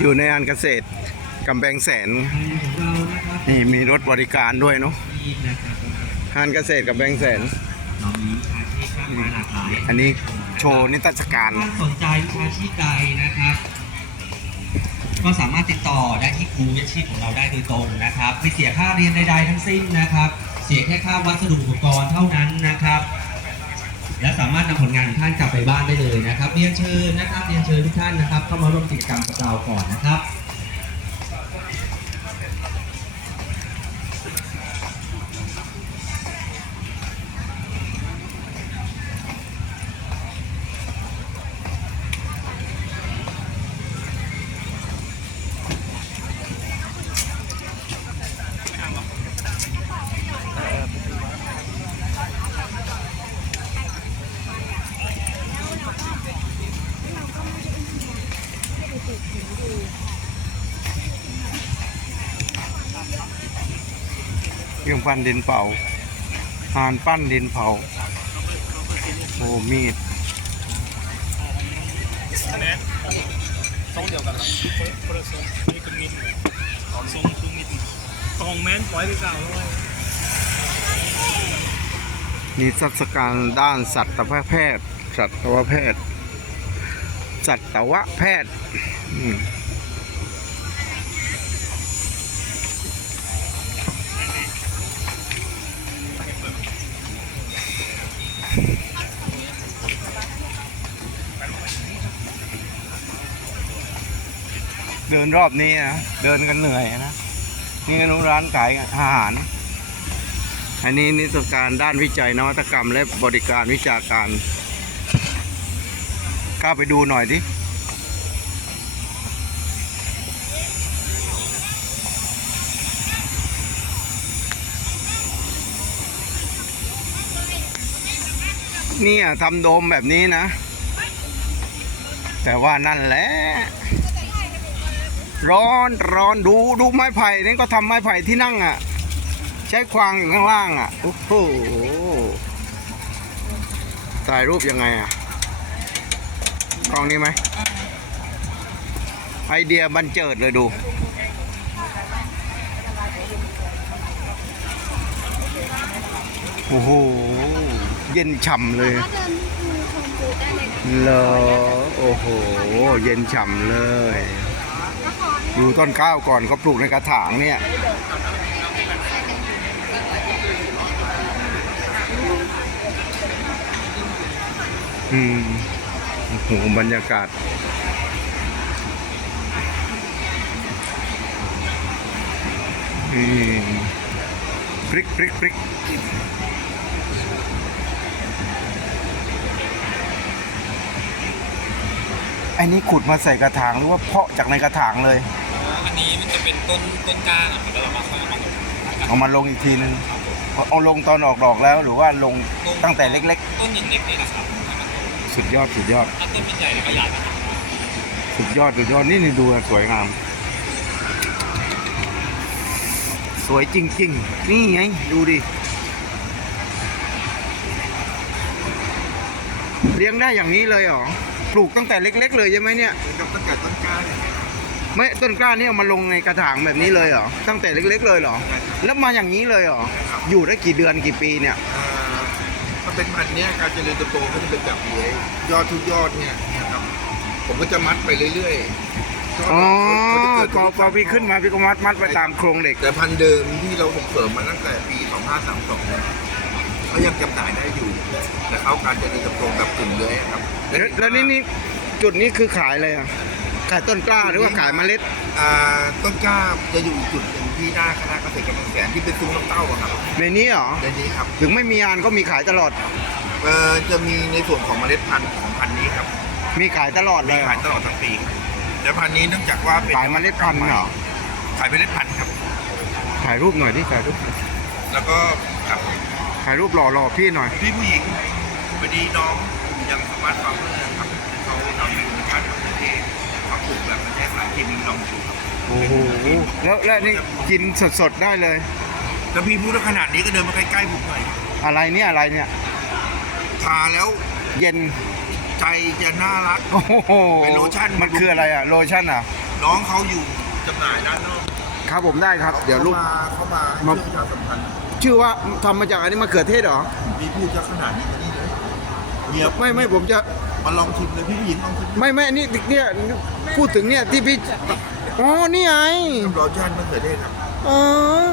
อยู่ในอันเกษตรกำแพงแสน นี่มีรถบริการด้วยเนาะงานเกษตรกำแพงแสน อันนี้โชว์นิทรรศการสนใจวิชาชีพใดนะครับ ก็สามารถติดต่อได้ที่ครูวิชาชีพของเราได้โดยตรงนะครับ ไม่เสียค่าเรียนใดๆทั้งสิ้นนะครับ เสียแค่ค่าวัสดุอุปกรณ์เท่านั้นนะครับ และสามารถนำผลงานของท่านกลับไปบ้านได้เลยนะครับเรียนเชิญนะครับเรียนเชิญทุกท่านนะครับ เข้ามาร่วมกิจกรรมกับเราก่อนนะครับ รื่องปั้นดินเผาหานปั้นดินเผาโอ้มีดทรงเดียวกันเหรอคนละทรงนี่คือมิดทรงคือมิดทรงแมนปล่อยไปเก่าแล้วเว้ยนิทรรศการด้านสัตวแพทย์สัตวแพทย์สัตวแพทย์ เดินรอบนี้นะเดินกันเหนื่อยนะนี่ก็ร้านขายอาหาร อันนี้นิทรรศการด้านวิจัยนวัตกรรม และบริการวิชาการเข้าไปดูหน่อยดิเนี่ยทำโดมแบบนี้นะ แต่ว่านั่นแหละ ร้อนร้อนดูดูไม้ไผ่นี่ก็ทำไม้ไผ่ที่นั่งอะ ใช้ควางอยู่ข้างล่างอะโอ้โหถ่ายรูปยังไงอะกล้องนี้ไหมไอเดียบันเจิดเลยดูโอ้โหเย็นฉ่ำเลยก็เดินดูชมบูธได้เลยนะเหรอโอ้โห เย็นฉ่ำเลย ดูต้นข้าวก่อนก็ปลูกในกระถางเนี่ยอืมโอ้โหบรรยากาศอืมพริกพริกพริกอันนี้ขุดมาใส่กระถางหรือว่าเพาะจากในกระถางเลย นนี้มันจะเป็นต้นต้นกล้าครับแล้วเรามาค่อยเอามาลงเอามาลงอีกทีนึงเอาเอาลงตอนออกดอกแล้วหรือว่าลงตั้งแต่เล็ก ต้นอย่างเล็กนี่แหละครับๆสุดยอดสุดยอด ถ้าต้นใหญ่ๆเนี่ยก็ยาวนะครับสุดยอดสุดยอดนี่นี่ดูอะสวยงาม สวยจริง ๆ นี่ไงดูดิ เลี้ยงได้อย่างนี้เลยเหรอ ปลูกตั้งแต่เล็ก ๆ เลยใช่ไหมเนี่ย ตั้งแต่ต้นกล้าเนี่ย ไม่ต้นกล้านี่เอามาลงในกระถางแบบนี้เลยเหรอตั้งแต่เล็ก ๆ เลยเหรอ แล้วมาอย่างนี้เลยเหรออยู่ได้กี่เดือนกี่ปีเนี่ยอ่าถ้าเป็นพันธุ์เนี้ยการเจริญเติบโตก็จะเป็นแบบเลื้อยยอดทุกยอดเนี่ยนะครับผมก็จะมัดไปเรื่อยๆยดอ๋อเขาจะเกิดพอพอพี่ขึ้นมาพี่ก็มัดมัดไปตามโครงเหล็ก แต่พันธุ์เดิมที่เราส่งเสริมมาตั้งแต่ปี 2532เนี่ยเขายังจำหน่ายได้อยู่แต่เขาการเจริญเติบโตแบบกึ่งเลื้อยอะครับแล้วแล้วนี่นี่จุดนี้คือขายอะไรอะ ขายต้นกล้าหรือว่าขายเมล็ด อ่าต้นกล้าจะอยู่อีกจุดหนึ่งที่หน้าคณะเกษตรกำลังแสนที่เป็นซุ้มน้ำเต้าอะครับในนี้เหรอ ในนี้ครับถึงไม่มีงานก็มีขายตลอด เอ่อจะมีในส่วนของเมล็ดพันธุ์ของพันธุ์นี้ครับมีขายตลอดเลมียเหรอขายตลอดทั้งปีครับแต่พันธุ์นี้เนื่องจากว่าเป็นขายเมล็ดพันธุ์เหรอขายเมล็ดพันธุ์ครับ ถ่ายรูปหน่อยที่ถ่ายรูปแล้วก็ครับถ่ายรูปหล่อๆพี่หน่อย พี่ผู้หญิงพอดีน้องยังสามารถฟังเพื่อนครับเขาทำ เขาปลูกแบบไม่ใช้สารเคมีลองดูครับโอ้โหแล้วแล้วนี่กินสดๆได้เลย แล้วพี่พูดว่าขนาดนี้ก็เดินมาใกล้ๆผมหน่อยอะไรเนี่ยอะไรเนี่ยทาแล้วเย็นใจจะน่ารัก โอ้โหเป็นโลชั่น มันคืออะไรอะโลชั่นอะ น้องเขาอยู่จำหน่ายด้านนอกครับผมได้ครับ เดี๋ยวลูกเข้ามาเข้ามามาเชื่อประชาสัมพันธ์ชื่อว่าทำมาจากอันนี้มะเขือเทศเหรอมีพูดจะขนาดนี้จะนี่เลยเงียบไม่ไม่ผมจะ มาลองชิมเลยพี่ผู้หญิงลองชิมไม่ไม่นี่เนี่ยพูดถึงเนี่ยที่พี่อ๋อนี่ไงรสชาติมะเขือเทศครับอ๋อ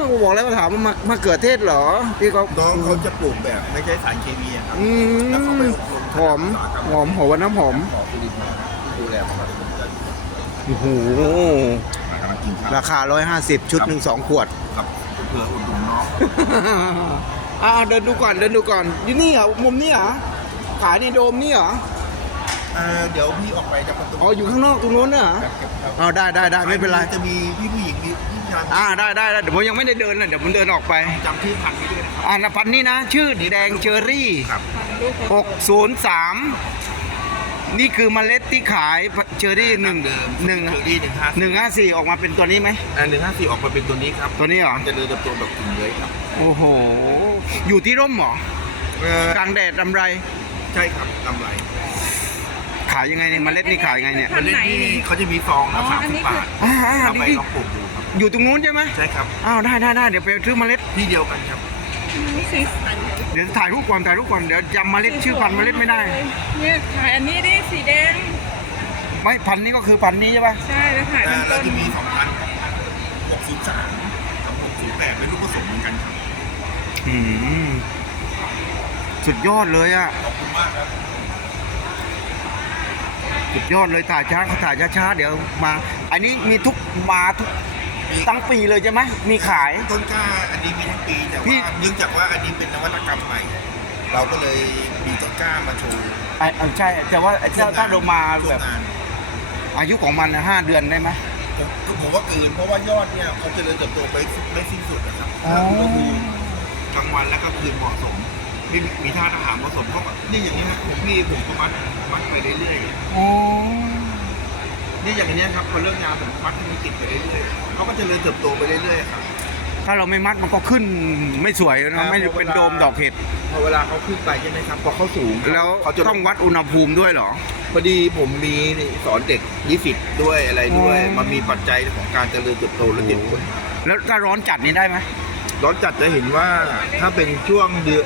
ผมบอกแล้วว่าถามว่ามะมะเขือเทศเหรอพี่เขาน้องเขาจะปลูกแบบไม่ใช้สารเคมีอะครับอืแล้วเขาไปมอบรมหอมหอมหอมน้ำหอมหอมฟิลิปมาดูแลของเราโอ้โหกำลังกินครับราคา 150 ชุดหนึ่งสองขวดครับเพื่ออุดหนุนน้องอ่าเดินดูก่อนเดินดูก่อนอยู่นี่เหรอมุมนี้เหรอขายในโดมนี่เหรอเอ่อเดี๋ยวพี่ออกไปจากประตูอ๋ออยู่ข้างนอกตรงนู้นน่ะเหรอครับครับอ๋อได้ได้ได้ไม่เป็นไรจะมีพี่ผู้หญิงมีพี่ชายอ่าได้ได้ได้เดี๋ยวผมยังไม่ได้เดินนะเดี๋ยวผมเดินออกไปจำชื่อพันธุ์ไว้ด้วยนะครับอ่านพันธุ์นี้นะ ชื่อแดงเชอรี่ครับ603 นี่คือเมล็ดที่ขายเชอรี่หนึ่งเดิมหนึ่งเชอรี่หนึ่งห้าหนึ่งห้าสี่ออกมาเป็นตัวนี้ไหมหนึ่งห้าสี่ออกมาเป็นตัวนี้ครับตัวนี้เหรอ มันจะเดินเติบโตแบบกลุ่มเลยครับโอ้โห อยู่ที่ร่มเหรอ เอ่อกลางแดดลำไร ใช่ครับกำไรขายยังไงเนี่ยเมล็ดนี่ขายยังไงเนี่ยมันเล่นที่เขาจะมีซองละสามสิบบาทอ่าอ่าเอาไปนี่ ลองปลูกดูครับ อยู่ตรงนู้นใช่ไหมใช่ครับ อ้าวได้ได้ได้เดี๋ยวไปซื้อเมล็ด ที่เดียวกันครับ นี่สีสันเลยเดี๋ยวถ่ายรูปก่อนถ่ายรูปก่อนเดี๋ยวจำเมล็ดชื่อพันธุ์เมล็ดไม่ได้ เนี่ยถ่ายอันนี้ดิสีแดง ไม่พันธุ์นี้ก็คือพันธุ์นี้ใช่ปะใช่แล้วถ่ายแต่ทั้งเราต้นจะมีสองพันหกศูนย์สามกับหกศูนย์แปดเป็นลูกผสมเหมือนกันครับ อืมสุดยอดเลยอะ ขอบคุณมากครับ สุดยอดเลยถ่ายช้าถ่ายช้าๆเดี๋ยวมา อันนี้มีทุกมาทุกตั้งปีเลยใช่ไหมมีขาย ต้นกล้าอันนี้มีทั้งปีแต่พี่ ว่าเนื่องจากว่าอันนี้เป็นนวัตกรรมใหม่ เราก็เลยมีต้นกล้ามาโชว์อะอะใช่ แต่ว่าถ้าถ้าเรามาช่วแบงบงานอายุของมันน่ะห้าเดือนได้ไหม ผมผมว่าเกินเพราะว่ายอดเนี่ยเขาเจริญเติบโตไปไม่สิ้นสุดนะครับอ๋อถ้าอุณหภูมิกลางวันและกลางคืนเหมาะสม มีมีท่าอาหารเหมาะสมเขาก็นี่อย่างนี้นะผมพี่ผมก็มัดมัดไปเรื่อยๆอ๋อนี่อย่างนี้ยครับพอเลิกงานผมมัดให้มันติดไปเรื่อยๆเขาก็เจะเริญเติบโตไปเรื่อยๆครับ ถ้าเราไม่มัดมันก็ขึ้นไม่สวยครันะบไม่เวลาเป็นโดมดอกเห็ดพอเวลาเขาขึ้นไปใช่ไหมครับพอเขาสูงแล้วเขาจะต้องวัดอุณหภูมิด้วยเหรอ พอดีผมมีสอนเด็กนิสิตด้วยอะไรด้วย อ๋อ มันมีปัจจัยของการเจริญเติบโตและติดผลแล้วถ้าร้อนจัดนี่ได้ไหมร้อนจัดจะเห็นว่าถ้าเป็นช่วงเดือน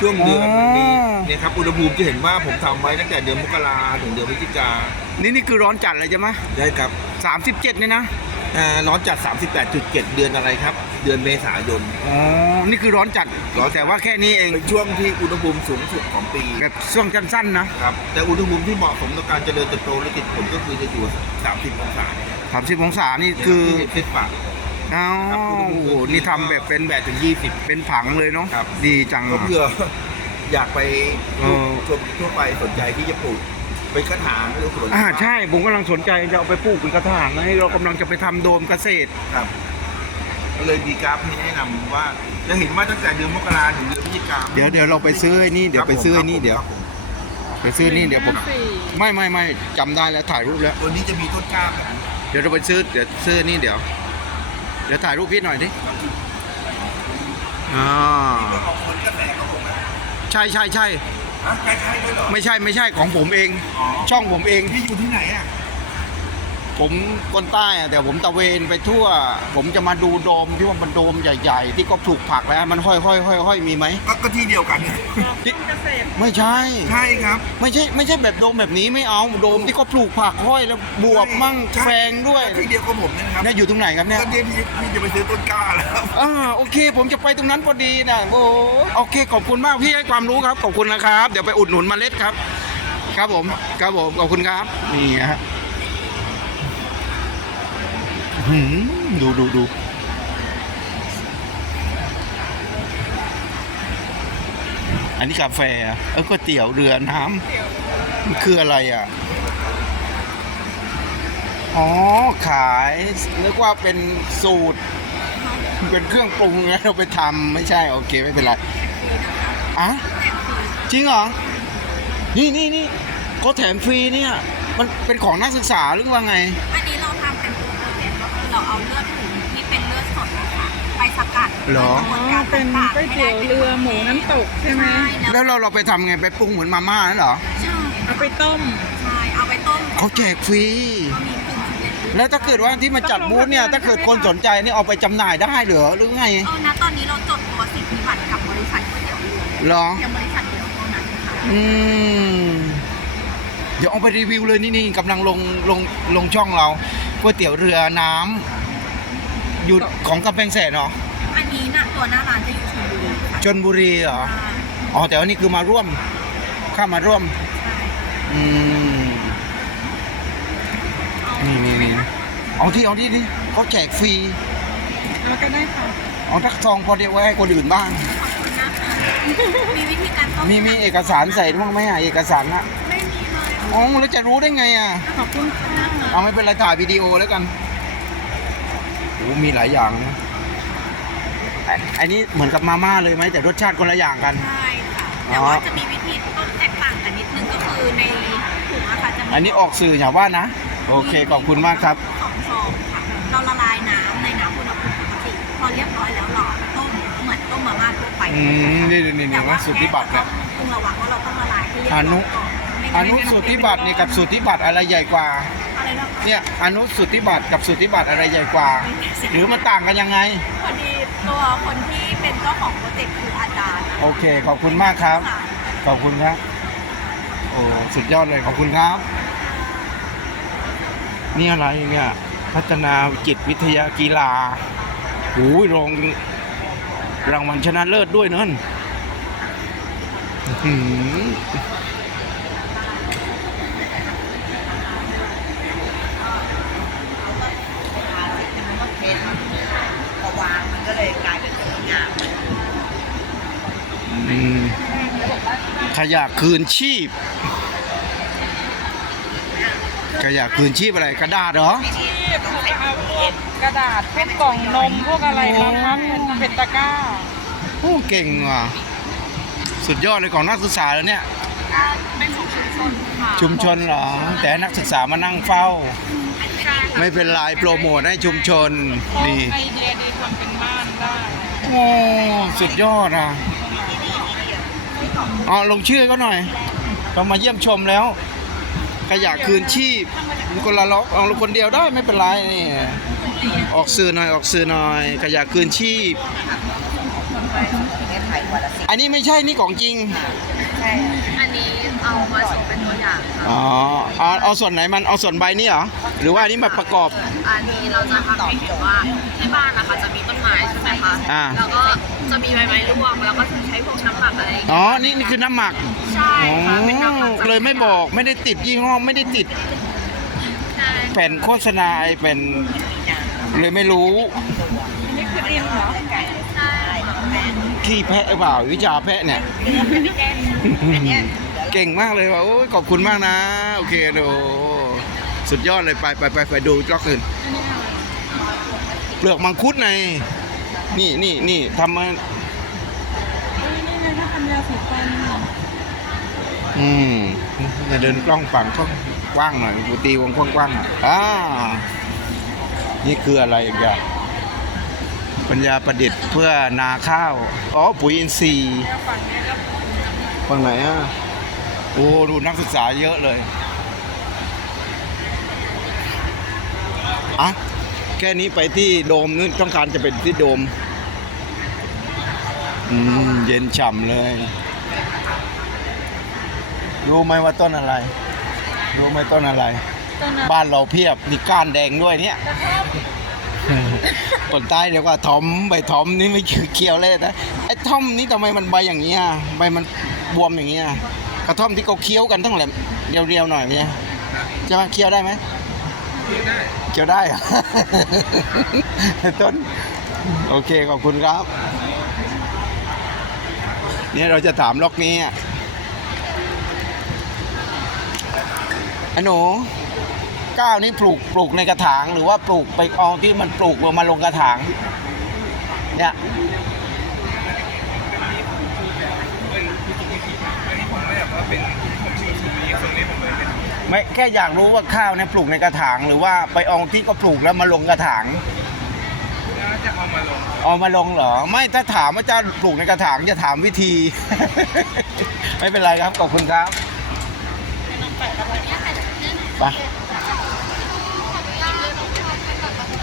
ช่วงเดือนอ๋อนี้เนี่ยครับอุณหภูมิจะเห็นว่าผมทำไว้ตั้งแต่เดือนมกราถึงเดือนพฤศจิกานี่นี่คือร้อนจัดเลยใช่ไหมได้ครับสามสิบเจ็ดนี่นะอ่าร้อนจัด 38.7 เดือนอะไรครับ เดือนเมษายนอ๋อนี่คือร้อนจัดร้อนแต่ว่าแค่นี้เองเป็นช่วงที่อุณหภูมิสูงสุดของปีแบบช่วงสั้นๆนะครับแต่อุณหภูมิที่เหมาะสมต่อการเจริญเติบโตและติดผลก็คือจะอยู่ 30 องศาสามสิบองศานี่คือที่เซ็ตปาก อ้าวครับอุณหภูโอ้มิโหนี่ทำแบบเป็น8ถึง 20 เป็นผังเลยเนาะครับ ดีจังก็อะ เพื่อ อยากไปเออ ชมทั่วไปสนใจที่จะปลูกเป็นกระถางหรือสวนอ่าใช่ ผมกำลังสนใจจะเอาไปปลูกเป็นกระถางนะเรากำลังจะไปทำโดมเกษตร ครับก็เลยมีกราฟให้แนะนำว่าจะเห็นว่าตั้งแต่เดือนมกราถึงเดือนพฤศจิกาเดี๋ยวเดี๋ยวเราไปซื้อไอ้นี่เดี๋ยวไปซื้อไอ้นี่เดี๋ยวครับผมไปซื้อนี่เดี๋ยวผมสี่ไม่ไม่ไม่จำได้แล้วถ่ายรูปแล้ว ตัวนี้จะมีต้นกล้าแบบนี้เดี๋ยวเราไปซื้อเดี๋ยวซื้อนี่เดี๋ยว เดี๋ยวถ่ายรูปพี่หน่อยดิอ่าออกผลกระแสของผมนะใช่ใช่ใช่ฮะใกล้ๆด้วยเหรอไม่ใช่ไม่ใช่ของผมเองอ๋อช่องผมเอง พี่อยู่ที่ไหนอะ ผมคนใต้อะแต่ผมตะเวนไปทั่ว ผมจะมาดูโดมที่ว่ามันโดมใหญ่ๆ ที่ก็ปลูกผักแล้วมันห้อยห้อยห้อยห้อยมีไหม ก็ก็ที่เดียวกันเนี่ยที่เกษตรไม่ใช่ ใช่ครับ ไม่ใช่ไม่ใช่แบบโดมแบบนี้ไม่เอาโดมที่เขาปลูกผักห้อยแล้วบวบมั่งใช่แฟงด้วยที่เดียวกับผมเนี่ยนะครับเนี่ยอยู่ตรงไหนครับเนี่ย ก็เนี่ยพี่พี่จะไปซื้อต้นกล้าแล้ว อ่าโอเค ผมจะไปตรงนั้นพอดีนะโอ้โอเคขอบคุณมากพี่ให้ความรู้ครับขอบคุณนะครับ เดี๋ยวไปอุดหนุนเมล็ดครับ ครับผมครับผมขอบคุณครับนี่ฮะหืม ดูดูดูอันนี้กาแฟเออก๋วยเตี๋ยวเรือน้ำมันคืออะไรอะ อ๋อ ขายนึกว่าเป็นสูตร เป็นเครื่องปรุงแล้วเราไปทำไม่ใช่ โอเค ไม่เป็นไรอะจริงเหรอ นี่นี่นี่ก็แถมฟรีเนี่ย มันเป็นของนักศึกษาหรือว่าไง อันนี้เสกัดเหรอกระบวนอ๋อการเป็นต่างๆก๋วยเตี๋ยวเรือหมูน้ำตกใช่ไหมใช่แล้วแล้วเราเราไปทำไงไปปรุงเหมือนมาม่านั่นเหรอใช่เอาไปต้ม ใช่เอาไปต้มเขาแจกฟรี ก็มีกึ่งสำเร็จรูปแล้วถ้าเกิดว่าที่มาจัดบูธเนี่ยถ้าเกิดคนสนใจนี่เอาไปจำหน่ายได้เหรอหรือไงเออนะตอนนี้เราจดตัวสิทธิบัตรกับบริษัทก๋วยเตี๋ยวเรือเหรอ เพียงบริษัทเดียวเท่านั้นค่ะ อืม เดี๋ยวเอาไปรีวิวเลยนี่นี่กำลังลงลงลงช่องเราก๋วยเตี๋ยวเรือน้ำอยู่ของกำแพงแสนเหรออันนี้น่ะ ตัวหน้าร้านจะอยู่ชลบุรีค่ะชนบุรีเหรอใช่อ๋อ แต่ว่านี่คือมาร่วม เข้ามาร่วม อืม นี่นี่นี่เอาที่เอาที่นี่เขาแจกฟรี แล้วก็ได้ค่ะเอาทักซองพอเดียวไว้ให้คนอื่นบ้าง ขอบคุณนะคะมีวิธีการป้องมีมีเอกสารใส่บ้างไหมอะเอกสารอะไม่มีเลยอ๋อแล้วจะรู้ได้ไงอะ ขอบคุณค่ะ เอาไม่เป็นไรถ่ายวิดีโอแล้วกันโอ้มีหลายอย่างนะไอ้ไอันนี้เหมือนกับมาม่าเลยไหมแต่รสชาติคนละอย่างกัน ใช่ค่ะอ๋อแต่ว่าจะมีวิธีต้มแตกต่างกันนิดนึงก็คือในถุงอะค่ะจะมีอันนี้ออกสื่ออย่าว่านะ โอเคขอบคุณมากครับ สองซองค่ะเราละลายน้ำในน้ำอุณหภูมิปกติพอเรียบร้อยแล้วเราเอาไปต้มเหมือนต้มมาม่าทั่วไปอืมนี่นี่นี่แต่ว่าสุทธิบัตรแค่เนี่ยเราต้องระวังว่าเราต้องละลายให้เรียบอร้อยนุก่อนไม่องั้นนุสุทธิบัตรเนี่ยกับสุทธิบัตรอะไรใหญ่กว่า อะไรนะคะเนี่ยอนุสุทธิบัตรกับสุทธิบัตรอะไรใหญ่กว่า หรือมันต่างกันยังไง พอดี ตัวคนที่เป็นเจ้าของโปรเจกต์คืออาจารย์โอเค ขอบคุณมากครับ คะขอบคุณครับโอ้สุดยอดเลยขอบคุณครับ นี่อะไรเนี่ยพัฒนาจิตวิทยากีฬาโอ้ยรองรางวัลชนะเลิศด้วยนั่นอื้อหือ พอวางมันก็เลยกลายเป็นสวยงาม อืม ขยะคืนชีพ ขยะคืนชีพอะไรกระดาษเหรอที่พวกเอาพวกกระดาษพวกกล่องนมพวกอะไรมาพับเป็นเป็นตะกร้า โอ้เก่งว่ะ สุดยอดเลยของนักศึกษาแล้วเนี่ย เป็นของชุมชนค่ะชุมชนเหรอ แต่นักศึกษามานั่งเฝ้า ใช่ไม่เป็นไรโปรโมทให้ชุมชน นี่ไอเดียดีทำเป็นบ้านได้ โอ้สุดยอดอะ อ๋อลงชื่อก็หน่อย เรามาเยี่ยมชมแล้วขยะคืนชีพคนละล็อกเอาคนเดียวได้ไม่เป็นไรนี่ออกสื่อหน่อยออกสื่อหน่อยขยะคืนชีพเนี่ยขายวันละสิบอันนี้ไม่ใช่นี่ของจริงใช่อันนี้เอามาส่งเป็นตัวอย่างค่ะอ๋อเอาเอาส่วนไหนมันเอาส่วนใบนี่เหรอหรือว่าอันนี้มาประกอบ อันนี้เราจะทำให้เห็นว่าที่บ้านนะคะจะมีต้นไม้ ใช่ไหมคะ อ่า แล้วก็จะมีใบไม้ร่วงแล้วก็จะใช้พวกน้ำหมักอะไรอย่างเงี้ยอ๋อ นี่นี่คือน้ำหมักใช่อ๋อค่ะเป็นน้ำหมักจากเลยไม่บอกไม่ได้ติดยี่ห้อไม่ได้ติดใช่แผ่นโฆษณาไอ้เป็นเลยไม่รู้นี่คือดินเหรอใช่ค่ะขี้แพะหรือเปล่าวิชาแพะเนี่ย เก่งมากเลยว่ะโอ้ยขอบคุณมากนะ โอเคดูสุดยอดเลยไปไปไปไปดูล็อกอื่นเปลือกมังคุดใน นี่นี่นี่ทำมานี่ไงถ้าทำยาสีฟันอืมจะเดินกล้องฝั่งกล้องกว้างหน่อยกูตีวงกว้างๆหน่อยอ่านี่คืออะไรอีกอย่างปัญญาประดิษฐ์เพื่อนาข้าว อ๋อ ปุ๋ยอินทรีย์ฝั่งนี้ก็ฝั่งไหนอะ โอ้ ดูนักศึกษาเยอะเลย อะ แค่นี้ไปที่โดมนึกต้องการจะเป็นที่โดม อืมเย็นฉ่ำเลย รู้ไหมว่าต้นอะไร รู้ไหมต้นอะไร ต้นอะบ้านเราเพียบมีก้านแดงด้วยเนี่ยคนใต้เรียกว่าทอมใบทอมนี่ไม่คือเคี้ยวเลยนะไอ้ทอมนี่ทำไมมันใบอย่างนี้อะใบมันบวมอย่างนี้อะกระท่อมที่เขาเคี้ยวกันต้องแหลมเรียวๆหน่อยเนี่ยใช่ไหมเคี้ยวได้ไหมเคี้ยวได้เหรอต้นโอเคขอบคุณครับ เนี่ยเราจะถามล็อกนี้อะไอ้หนูก้าวนี่ปลูกปลูกในกระถาง หรือว่าปลูกไปเอาที่มันปลูกลงมาลงกระถาง เนี่ยไม่แค่อยากรู้ว่าข้าวเนี่ยปลูกในกระถาง หรือว่าไปเอาที่ก็ปลูกแล้วมาลงกระถาง จะเอามาลงเอามาลงเหรอ ไม่ถ้าถามว่าจะปลูกในกระถางจะถามวิธี ไม่เป็นไรครับขอบคุณครับป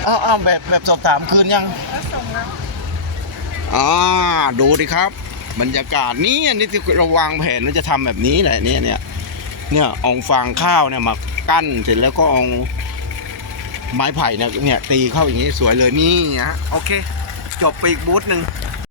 อ้าวอ้าวแบบแบบสอบถามคืนยังอ่าดูดิครับ บรรยากาศนี่นนี้ที่เราวางแผนเราจะทำแบบนี้แหละเนี่ยเนี่ยเนี่ยเองฟางข้าวเนี่ยมากั้นเสร็จแล้วก็เอง ไม้ไผ่เนี่ยเนี่ยตีเข้าอย่างนี้สวยเลยนี่ฮะโอเค จบไปอีกบูธหนึ่ง